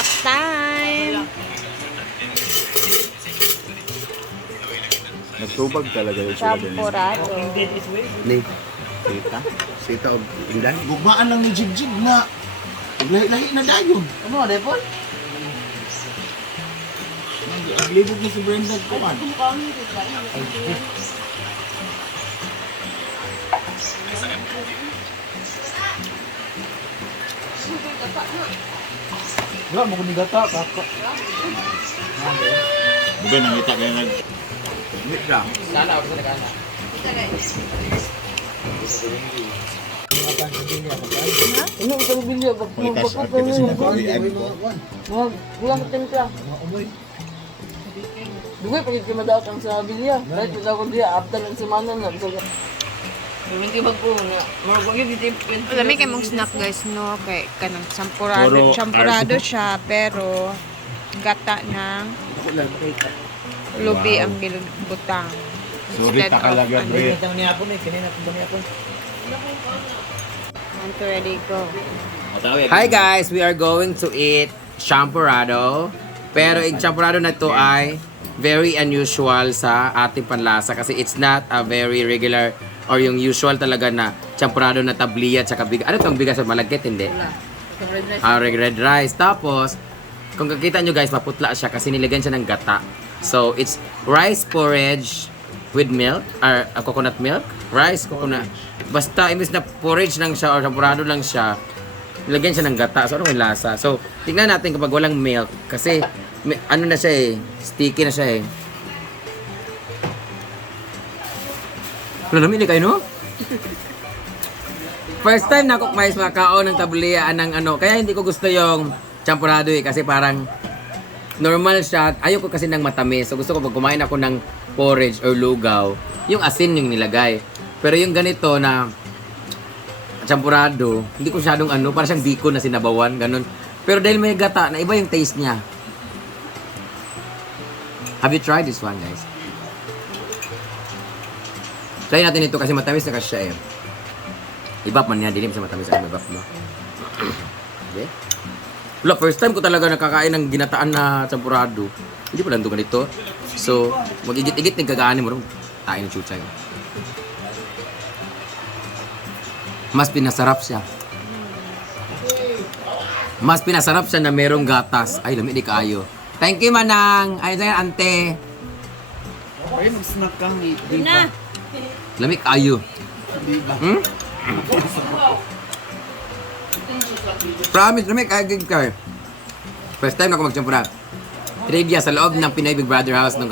Snack time! Nagsubag talaga yung sila din. Champurado. Ni. Sita? Sita o inday? Gugmaan lang ni Jigjig na. Lahi-lahi na dayon. Ano, Depon? Naglibog ni si Brenda ko man. Wala mo kuning gata, kako. Bukan nangita kaya nag... Hindi ka. Sana ako sa nagana. Ano ang bilya ba? May cash out kita sila ko. Wala ko timpla. Dugay pagit ka madatang sa bilya. Kahit kita ko diya, after ng semana na. Hindi ba po na? Maragong yun, ditipin. Alam kay mong snack guys, no? Kay kanang champurado. Puro- Champurado siya, pero gata ng lubi ang butang. Sorry Instead ta of, kalaga, ano, pre. Itang niyapon eh, kanina itong niyapon. I'm ready go. Hi guys, we are going to eat champurrado. Pero yung champurrado na to ay very unusual sa ating panlasa kasi it's not a very regular or yung usual talaga na champurrado na tabliya at saka bigas. Ano tong bigas at malagkit? Hindi. Red rice. Tapos, kung kakita nyo guys, maputla siya kasi nilagyan siya ng gata. So, it's rice porridge with milk, or coconut milk. Rice, coconut. Basta, imbis na porridge lang siya or champurrado lang siya, nilagyan siya ng gata. So, ano yung lasa? So, tingnan natin kapag walang milk. Kasi, ano na siya eh, sticky na siya eh. Wala namin, hindi kayo, no? First time na ako mais makakaon ng tabliyaan ng ano. Kaya hindi ko gusto yung champurrado eh. Kasi parang normal siya. Ayoko kasi ng matamis. So gusto ko pag kumain ako ng porridge or lugaw, yung asin yung nilagay. Pero yung ganito na champurrado, hindi ko masyadong ano. Parang siyang biko na sinabawan. Ganun. Pero dahil may gata, na iba yung taste niya. Have you tried this one, guys? Try natin ito kasi matamis na kasi siya eh. Ibap man niya, dilim sa matamis ay ibap mo. Okay? Wala, first time ko talaga nakakain ng ginataan na champurrado. Hindi pa lang ito ganito. So, mag-igit-igit ng kagaanin mo rin. Tain ng chuchay. Mas pinasarap siya. Mas pinasarap siya na merong gatas. Ay, lamig di kaayo. Thank you, Manang. Ay, sa'yo, ante. Ay, mag-snack kang Na! Lamig kaayo. Hmm? Promise, lamig kaayo ka. First time na ako mag-champurrado. Trivia sa loob ng Pinoy Big Brother House nung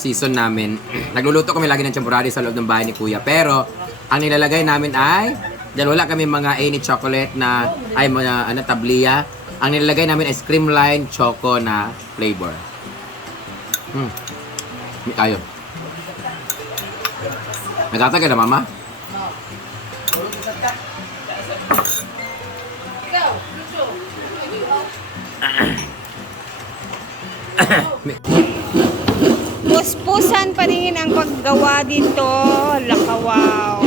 season namin. Nagluluto kami lagi ng champurrado sa loob ng bahay ni Kuya. Pero, ang nilalagay namin ay, dahil wala kami mga any chocolate na, ay mga tabliya. Ang nilalagay namin is creamline choco na flavor. Tayo. Nagtatagay na, Mama? Puspusan pa rin ang paggawa dito. Lakawaw.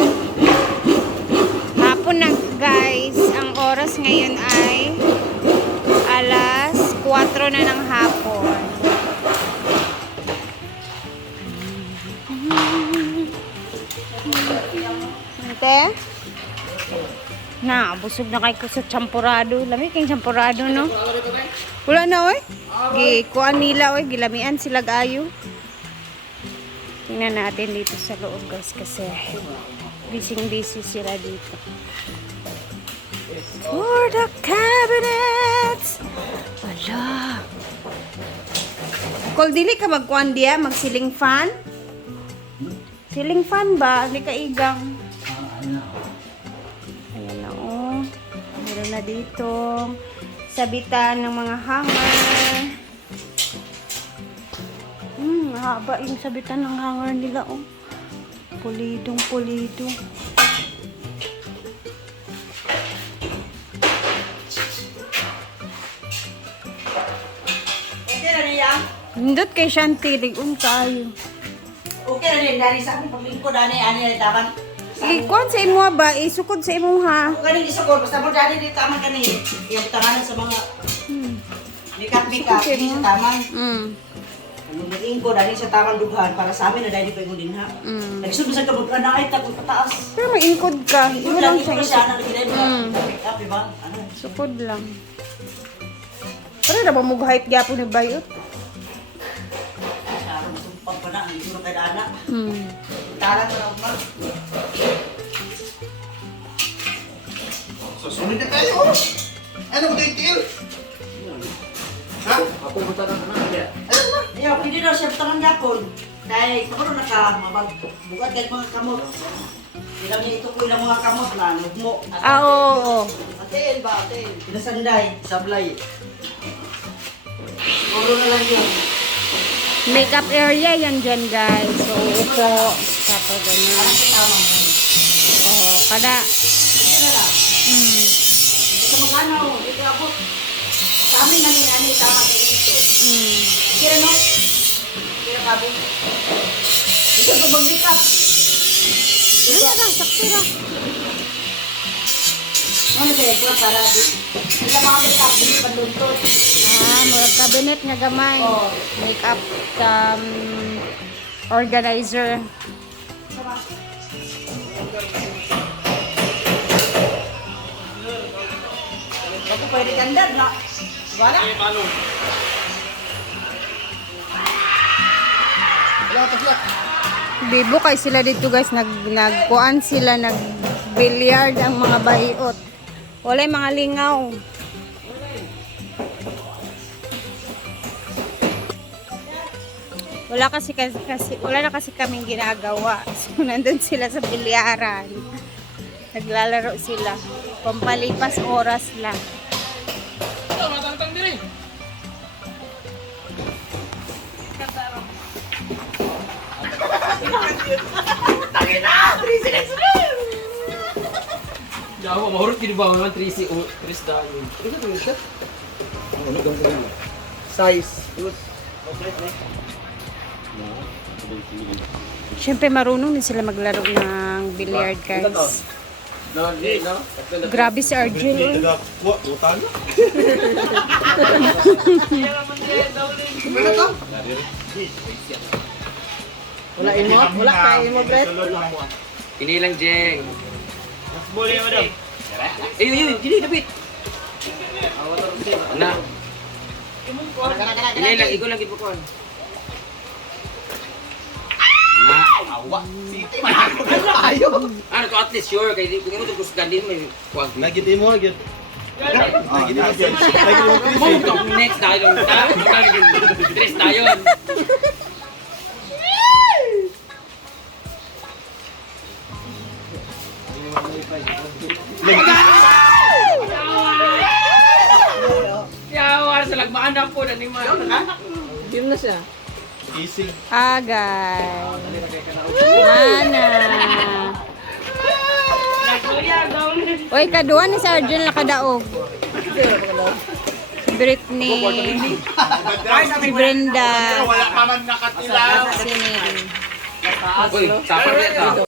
Hapon na guys. Ang oras ngayon ay alas 4 na ng hapon. Ante? Na, busog na kay ko sa champurado. Lami kayong champurado, no? Wala na, oy. Kuan nila, oy. Gilamian sila gayo. Tingnan natin dito sa loob, guys, kasi busy sila dito. For the cabinets! Wala. Kung dili ka magkuan diya, mag-ceiling fan? Ceiling fan ba? Hindi ka igang. Ayan na, oh. Meron na dito. Sabitan ng mga hanger. Mahaba yung sabitan ng hanger nila, oh. Pulidong pulido. Okay na niya? Hindot kay Shanti, ligon tayo. Okay na niya, dari sa akong paglingko, dani, ani na taman. Ikuan sa imo ba? Isukod sa imo ha. Ako ganing isugod, basta mo dani dito taman kanini. Iyang tanganan sa mga... Bikat-bikat, hindi sa tamang. Lumiin ko, dahil sa tamang dughan, para sa amin na dahil di pa yung din ha. Nagsunod sa kabog na ay takot pataas. Pero maingkod ka. Ito Imo lang lang ito siya siya isa. na nagilay mo. Pick up, diba? Ano? Sukod lang. Pero na ba mug-hype gyapon ni Bayot? Sarang tumpang pa na, hindi ko na kay Dana. Mm. Tara na lang, Mark. So, sunod na tayo. Ano ba tayo, Til? Ha? Ayaw, pwede daw siya tangan yapon. Kaya kamu na ka, mabagbukat kahit mga kamot. Ilang niya ito ko ilang mga kamot na, nagmo. Ah, oo. Atel ba, atel? Pinasanday, sablay. Puro na lang yun. Makeup area yan dyan, guys. So, upo. Tapos gano'n. Parang kitama mo. Oo, kada. Ito na lang. Ito magkano, ito abot. Sa amin namin, ano, tama kayo ito. Kira no? Kira kabo. Ito ba mag-make up? Ano na, sakto na. Ano kaya ito para di? Ito mga make up, hindi panduntot. Ah, murag cabinet nga gamay. Oh. Makeup organizer. Ako pwede gandad na. Wala? Bibo kay sila dito, guys. Nagkuan sila, nag-billiard ang mga bayot. Wala yung mga lingaw. Wala na kasi kaming ginagawa. So nandun sila sa bilyaran. Naglalaro sila. Pampalipas oras lang. Jawa, mahurot gini ba mga 3C o 3 dayon. Size. Siyempre marunong din sila maglaro ng billiard, guys. No. Grabe si Arjun. Kuha, utang na. Wala imo, wala kay imo, Brett. Kinilang jeng. Boleh madam. Yun, gini David. Na. Kinilang iko lagi pukon. Na. Awa. City man ako kayo. Ano to at least sure kay kung imo to kusgan din may kuwag. Nagiti mo, agad. Nagiti mo. Mo to next dahil lang ta. Tres dayon. Yawar sa lagmaan na po na ni Ma. Game na siya. Easy. Agay. Mana. Uy, kaduan ni si Arjun na kadaog. Si Britney. Si Brenda. Wala pa man nakatilaw. Si Neri. Uy, sapar dito.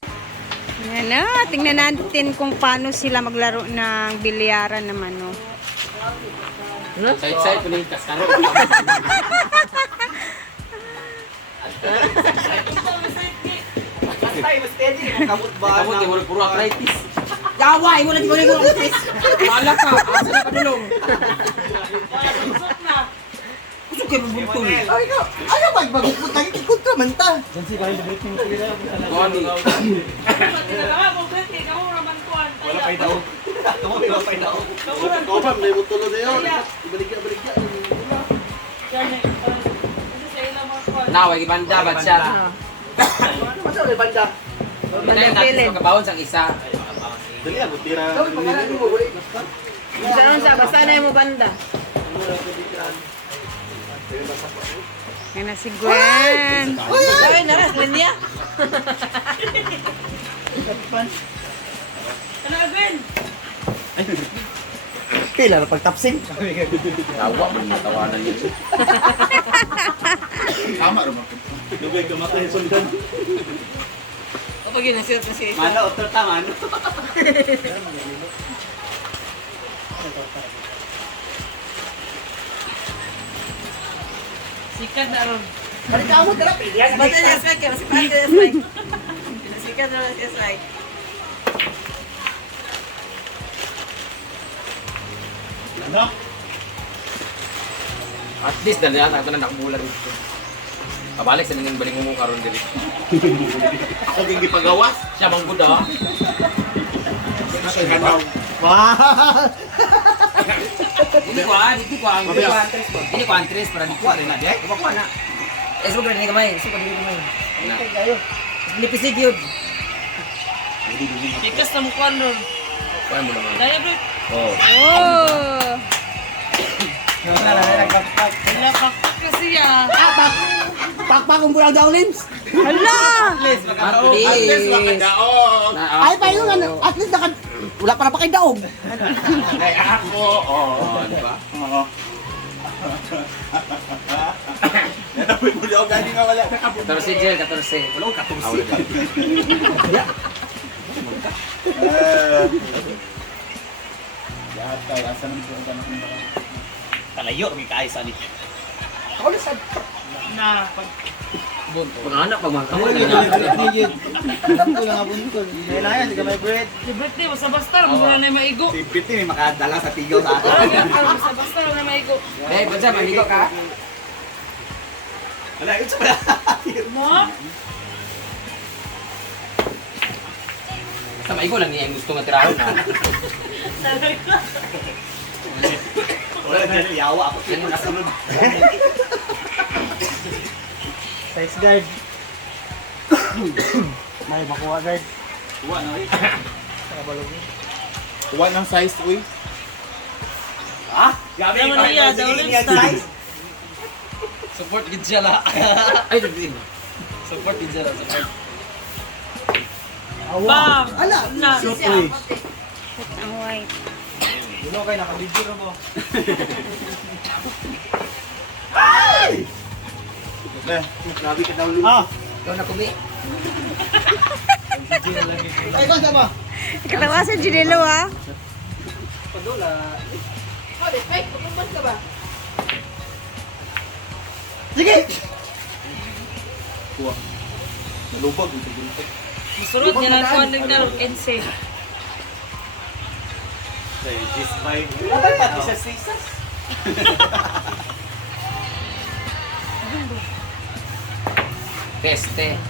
Yan na, tingnan natin kung paano sila maglaro ng bilyaran naman, no. Side po ni kaskaro. Kamot ba? Kamot kay puro arthritis. Gaway, wala di ko rin ko. Wala ka, asa na padulong. Gusto kayo mabultol. Ay, ikaw. Ayaw magbagukot tayo. Ikontra man ta. Goni. Wala pa'y daw. Wala pa'y daw. Ikaw ba, may mutulo na yun. Ibaligya. Naway gibanda bad siya. Ano masama may banda? Dali natin sa kabawon sang isa. Dali ako, tira. Basta na mo banda. Yan na si Gwen. Ay, naras linya. Pila na pagtapsing. Tawa mo matawanan niyo. Tama rin ako. Dugay ka matay sundan. Kapag yun, nasirat na siya. Mana otro taman. Sikat na ron. Balik ka mo, kalap. Basta niya strike, kasi paano niya strike. Sikat na ron siya strike. Ano? At least, dali ata ito na nakabulan dito. Kabalik sa nangin baling mo karon diri. Ako yung gipagawas. Siya mang good ah. Wow! Hindi ko antres para di ko rin na di. Ko ko na. Eso ko rin kamay, eso ko rin kamay. Na. Lipisig yun. Tikas na mukha ron. Kuan mo naman. Daya bro. Oh. Oh! Wala pa kasi ah. Pakpak ang bulang daw, Lims. Hala! At least. Makadaog. Ay, pa yun, at least wala pa na pa kay daog. Kay ako. Oh, di ba? Oo. Natapoy mo daw gani nga wala. 14 gel, 14. Wala ko katumsi. Lahat tayo, asa naman po ang tanong ng baka. Talayo, may kaaysa ni. Ako na sad. Na, pag Pag anak pag mga kamay. Alam ko lang abon ko. Kailangan, di ka may bread. birthday, basta-basta, mo na maigo. Si Piti may makadala sa tigaw sa akin. Basta-basta, na maigo. Eh, bansa maligo ka? Wala, yun sa pala. Mo? Basta maigo lang niya yung gusto nga tirahan ha. Wala na yawa ako. Yan yung nasunod. Size guard. May makuha guard. Kuha na ulit. Kuha ng size, uy. Ah? Gabi Naman niya, daw ulit style. Support gid siya la. Ay, din. Support gid siya la. Support. Bam! Ala! Na. Ang white. Ano kayo, nakabidyo na mo. Grabe ka daw, Lu. Ikaw na kumi. Ay, kung sama? Katawasan Junelo ha. Sige! Kuha. Nalubag. Nalubag. Musurot niya lang kuhan ng dalawang ense. This by... Ano pati sa sisas? Teste.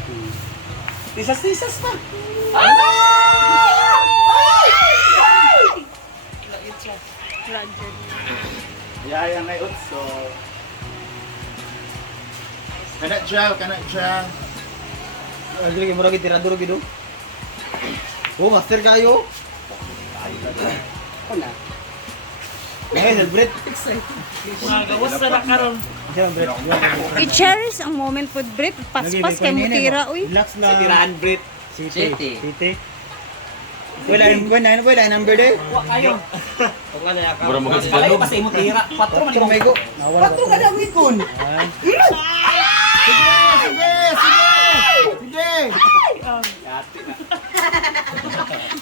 Tisas-tisas pa. Yaya ngayon, so... Kana gel, kana gel. Ang galing mo lagi tirador gido. Oh, master kayo. Ano? Ngayon, bread. Mga gawas na nakaroon. Diyan, bread. I-cherish ang moment with Brit. Paspas kay mutira, uy. Relax lang. Tiraan, Brit. City. City. Wala yung number de. Kayo. Mura mo kasi Palayo pa sa imo tira. Patro man imo mego. Patro ka lang ikon. Sige!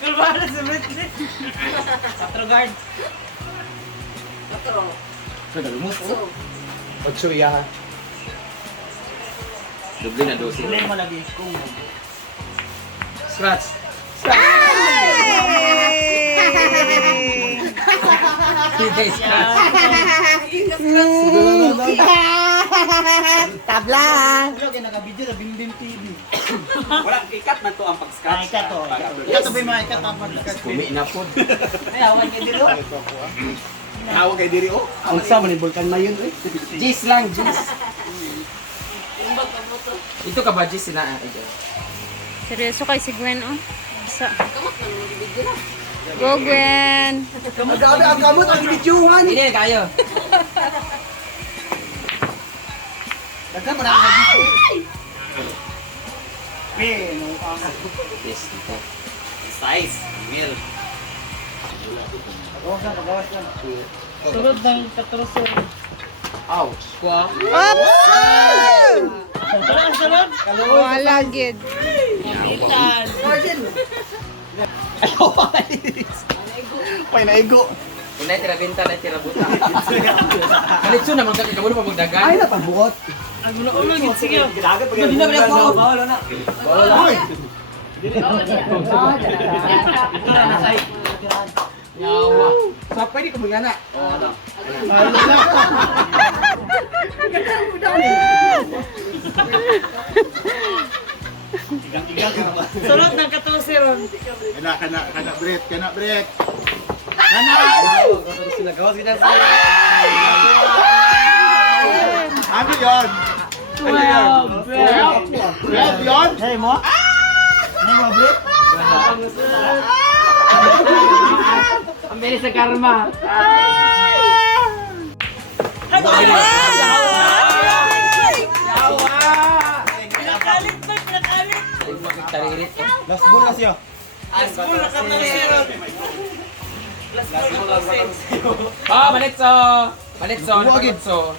Kalbala sa birthday. Patro guard. Patro. Ocho iya. Doble na dosis. Sila mo lagi kung Scratch. Hindi, scratch. Tabla! Wala kayo naka-video sa Bimbim TV. Wala, ikat man to ang pag-scratch. Ikat to. Ikat to ba yung mga ikat ang pag-scratch? Kumi na po. Ay, awan niya dito. Tawag kay diri, oh. Ang sama ni Volcan Mayon, eh. Jis lang, Jis. Ito ka ba, Jis? Seryoso kay si Gwen, oh. Sa. Go, Gwen! Grabe, ang kamot, ang videohan. Hindi, kayo. Dagdag mo na ang video. Yes, ito. Size, mil. Pagawas na. Surot ng 14. Ouch. Kwa. Wala, gid. Itan. Pay na ego. Kung na tira benta, na tira buta. Kalitso naman ka mo pa magdagan. Ay, napabukot. Ang ulo gid sige. Gilagat pag hindi na balik ko. Bawala na. Bawala na. Yawa. Sa pwede ko magana. Sulod ng 14 ron. Kana break, kana break. Sila gawas kita sa. Ano yun? Ano yun? Break yun? Hey mo. Hey mo, bro. Ang bilis sa karma. Taririt ka. Last ball na siya. Oh, Manitso! Manitso, Manitso.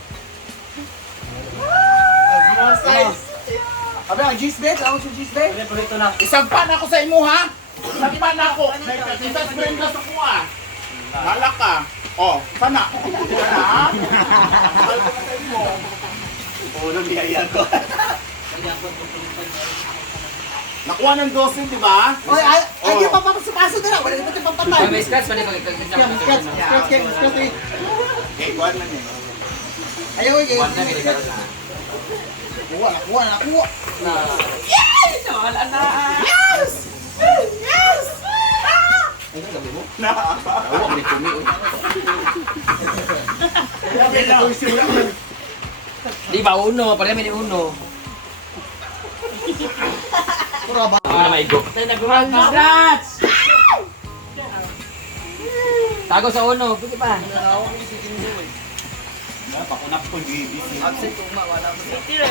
Small size. Abi, ang cheese bed? Ako sa cheese bed? Isagpan ako sa imo ha? Isagpan ako. Nagkatitas friend ka sa kuha. Lala ka. Oh, sana. Sana. Oo, nang biyaya ko. Nakuha ng dosin, di ba? Oy, ay, di pa papasapaso nila. Wala naman yung pampatay. May scratch pa rin pag Scratch. Okay, kuhan man yun. Ayaw, ayaw. One na, ginagawa na. Nakuha. Wala na! Tawa, may kumi. Di ba uno? Parang may uno. Ako na maigo. Congrats! Tago sa uno. Pwede pa. Pakunap ko yung BBC. Absent ko wala ko. Tira,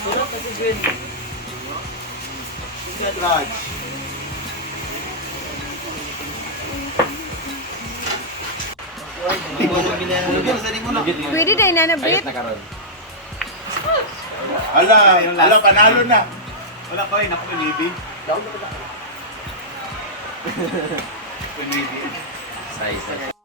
sulod kasi Gwen. Raj. Pwede din na Ayot nabit. na karon. Ala, panalo na. Wala ko eh, naku may maybe. Size.